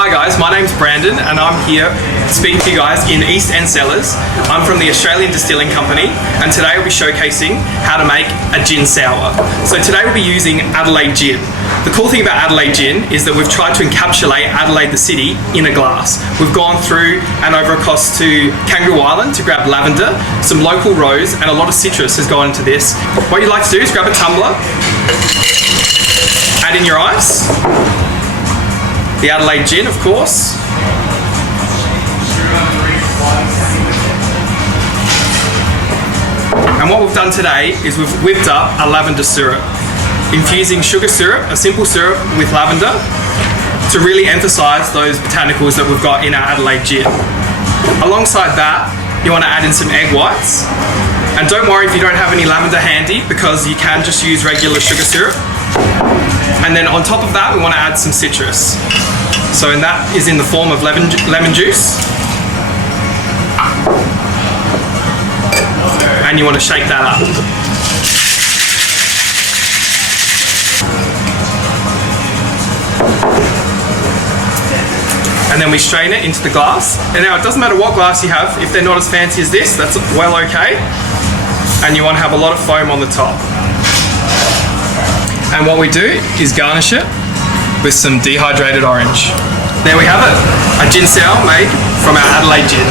Hi guys, my name's Brandon and I'm here speaking to you guys in East End Cellars. I'm from the Australian Distilling Company and today we'll be showcasing how to make a gin sour. So today we'll be using Adelaide gin. The cool thing about Adelaide gin is that we've tried to encapsulate Adelaide the city in a glass. We've gone through and over across to Kangaroo Island to grab lavender, some local rose and a lot of citrus has gone into this. What you'd like to do is grab a tumbler, add in your ice, the Adelaide gin, of course. And what we've done today is we've whipped up a lavender syrup, infusing sugar syrup, a simple syrup with lavender, to really emphasise those botanicals that we've got in our Adelaide gin. Alongside that, you want to add in some egg whites. And don't worry if you don't have any lavender handy, because you can just use regular sugar syrup. And then on top of that, we want to add some citrus. So and that is in the form of lemon juice. And you want to shake that up. And then we strain it into the glass. And now it doesn't matter what glass you have, if they're not as fancy as this, that's well okay. And you want to have a lot of foam on the top. And what we do is garnish it with some dehydrated orange. There we have it, a gin sour made from our Adelaide gin.